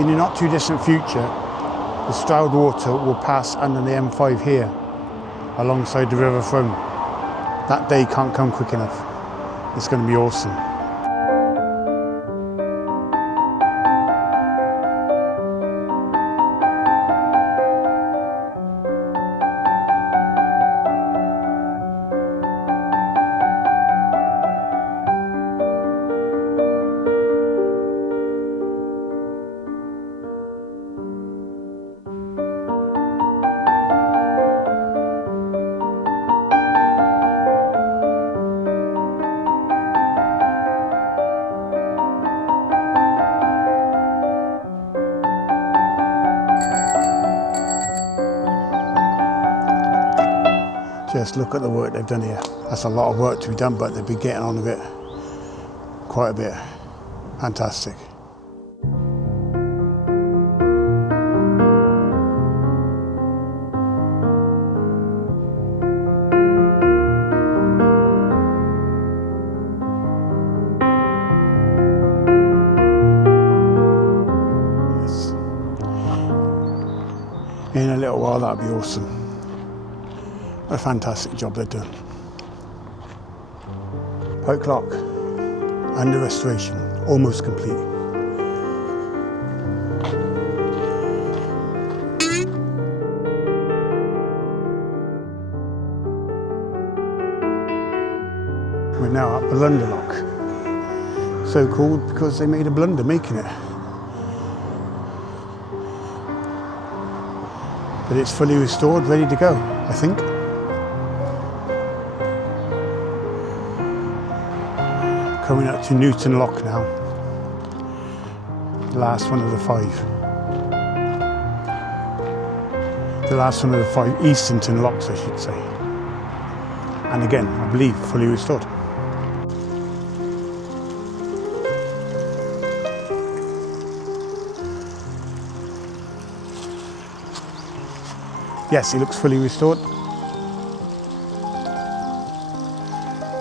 In the not too distant future, the Stroudwater will pass under the M5 here, alongside the River Frome. That day can't come quick enough. It's going to be awesome. Just look at the work they've done here. That's a lot of work to be done, but they've been getting on a bit, quite a bit. Fantastic. Yes. In a little while, that'll be awesome. What a fantastic job they've done. Pike Lock, under restoration, almost complete. We're now at Blunder Lock. So called because they made a blunder making it. But it's fully restored, ready to go, I think. Coming up to Newton Lock now, the last one of the 5. The last one of the 5 Eastington locks, I should say. And again, I believe, fully restored. Yes, it looks fully restored.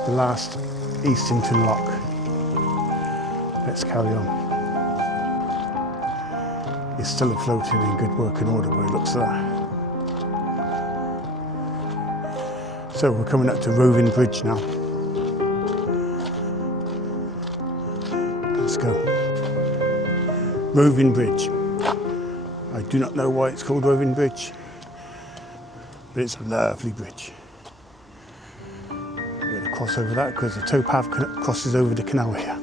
The last Eastington lock. Let's carry on. It's still afloat and in good working order by the looks of that. So we're coming up to Roving Bridge now. Let's go. Roving Bridge. I do not know why it's called Roving Bridge, but it's a lovely bridge. We're going to cross over that because the towpath crosses over the canal here.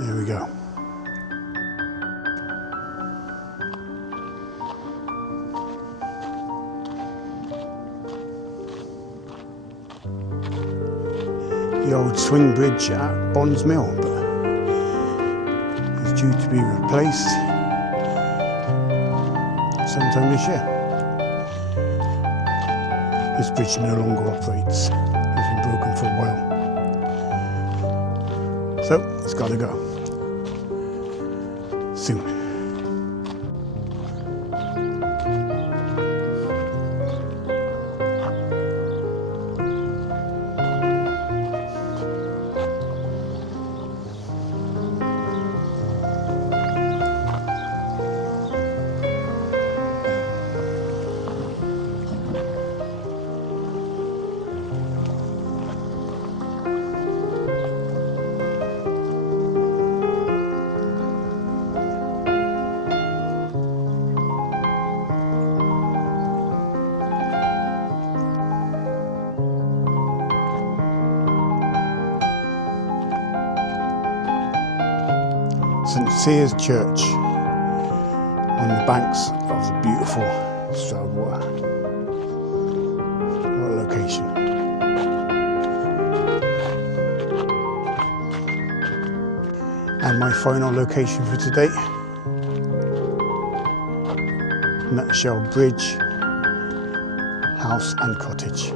There we go. The old swing bridge at Bonds Mill, but it's due to be replaced sometime this year. This bridge no longer operates. It's been broken for a while. So it's got to go. Soon. St. Sears Church on the banks of the beautiful Stroudwater. What a location. And my final location for today, Nutshell Bridge, House and Cottage.